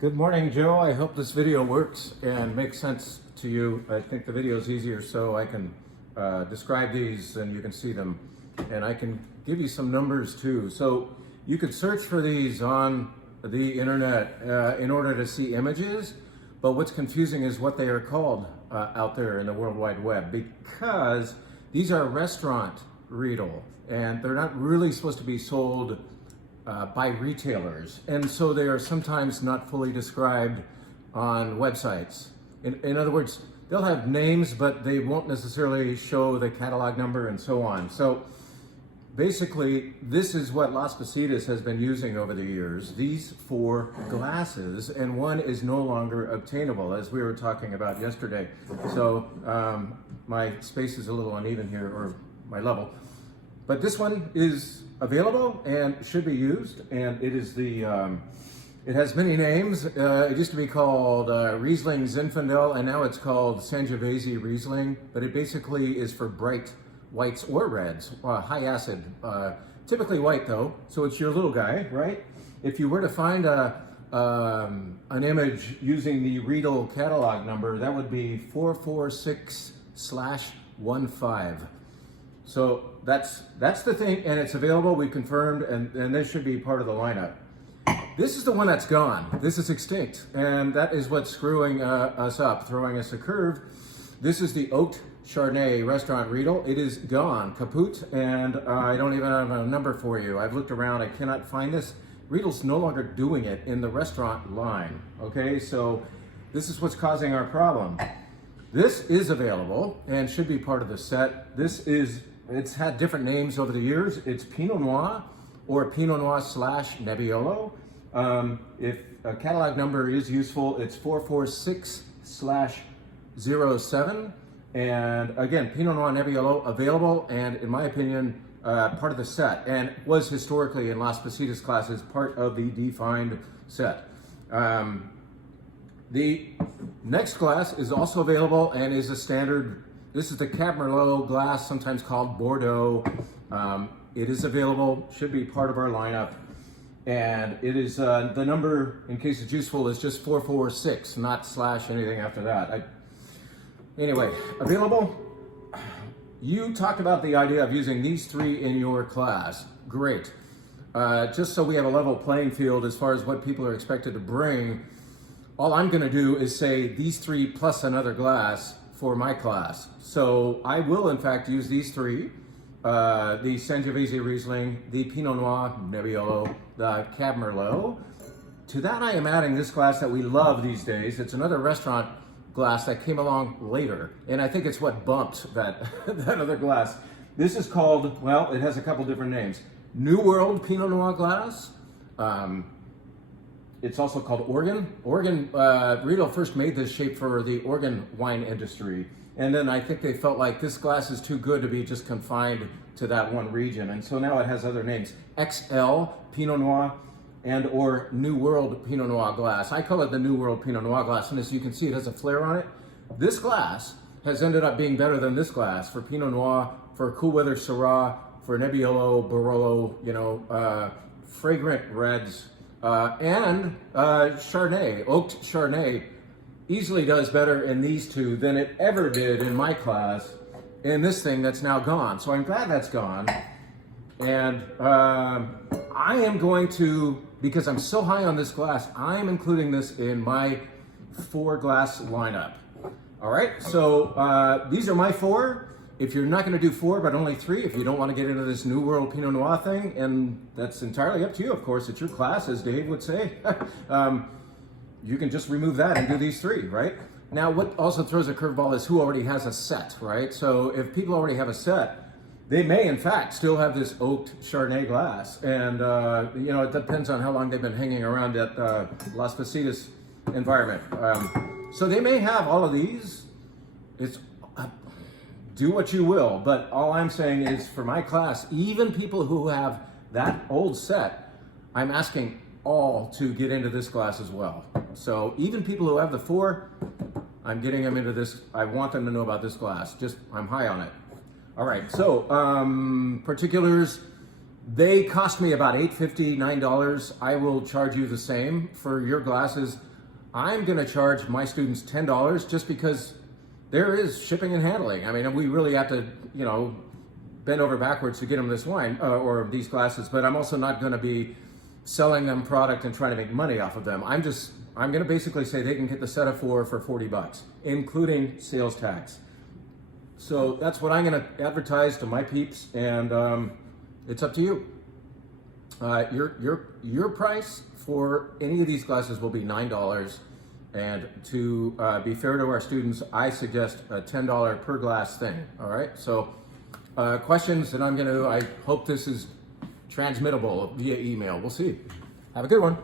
Good morning, Joe. I hope this video works and makes sense to you. I think the video is easier so I can describe these and you can see them. And I can give you some numbers too. So you could search for these on the internet in order to see images, but what's confusing is what they are called out there in the World Wide Web, because these are restaurant Riedel and they're not really supposed to be sold by retailers, and so they are sometimes not fully described on websites. In other words, they'll have names, but they won't necessarily show the catalog number and so on. So basically, this is what Las Positas has been using over the years, these four glasses, and one is no longer obtainable, as we were talking about yesterday. So my space is a little uneven here, or my level. But this one is available and should be used, and it is it has many names. It used to be called Riesling Zinfandel, and now it's called Sangiovese Riesling, but it basically is for bright whites or reds, high acid, typically white though, so it's your little guy, right? If you were to find an image using the Riedel catalog number, that would be 446/15. So that's the thing, and it's available, we confirmed, and this should be part of the lineup. This is the one that's gone. This is extinct, and that is what's screwing us up, throwing us a curve. This is the Oaked Chardonnay Restaurant Riedel. It is gone, kaput, and I don't even have a number for you. I've looked around, I cannot find this. Riedel's no longer doing it in the restaurant line, okay? So this is what's causing our problem. This is available and should be part of the set. It's had different names over the years. It's Pinot Noir or Pinot Noir / Nebbiolo. If a catalog number is useful, it's 446/07. And again, Pinot Noir Nebbiolo available, and in my opinion, part of the set, and was historically in Las Positas classes part of the defined set. The next glass is also available and is a standard. This is the Cab Merlot glass, sometimes called Bordeaux. It is available, should be part of our lineup. And it is, the number, in case it's useful, is just 446, not slash anything after that. Anyway, available. You talked about the idea of using these three in your class. Great. Just so we have a level playing field as far as what people are expected to bring, all I'm going to do is say these three plus another glass for my class. So I will, in fact, use these three, the Sangiovese Riesling, the Pinot Noir Nebbiolo, the Cab Merlot. To that, I am adding this glass that we love these days. It's another restaurant glass that came along later, and I think it's what bumped that, that other glass. This is called, well, it has a couple different names. New World Pinot Noir glass. It's also called Oregon. Riedel first made this shape for the Oregon wine industry. And then I think they felt like this glass is too good to be just confined to that one region. And so now it has other names. XL Pinot Noir and or New World Pinot Noir glass. I call it the New World Pinot Noir glass. And as you can see, it has a flare on it. This glass has ended up being better than this glass for Pinot Noir, for Cool Weather Syrah, for Nebbiolo, Barolo, fragrant reds. And Chardonnay, Oaked Chardonnay, easily does better in these two than it ever did in my class in this thing that's now gone. So I'm glad that's gone. And I am going to, because I'm so high on this glass, I'm including this in my 4-glass lineup. All right, so these are my 4. If you're not going to do 4, but only 3, if you don't want to get into this New World Pinot Noir thing, and that's entirely up to you, of course, it's your class, as Dave would say, you can just remove that and do these 3, right? Now, what also throws a curveball is who already has a set, right? So if people already have a set, they may, in fact, still have this Oaked Chardonnay glass, and, it depends on how long they've been hanging around at Las Positas environment. So they may have all of these. It's do what you will, but all I'm saying is for my class, even people who have that old set, I'm asking all to get into this glass as well. So even people who have the 4, I'm getting them into this. I want them to know about this glass. I'm high on it. All right, so particulars, They cost me about $8.50, $9. I will charge you the same for your glasses. I'm going to charge my students $10 just because there is shipping and handling. I mean, we really have to, bend over backwards to get them this wine or these glasses, but I'm also not going to be selling them product and trying to make money off of them. I'm going to basically say they can get the set of 4 for $40, including sales tax. So that's what I'm going to advertise to my peeps, and it's up to you. Your price for any of these glasses will be $9, and to be fair to our students, I suggest a $10 per glass thing. All right. So questions, and I hope this is transmittable via email. We'll see. Have a good one.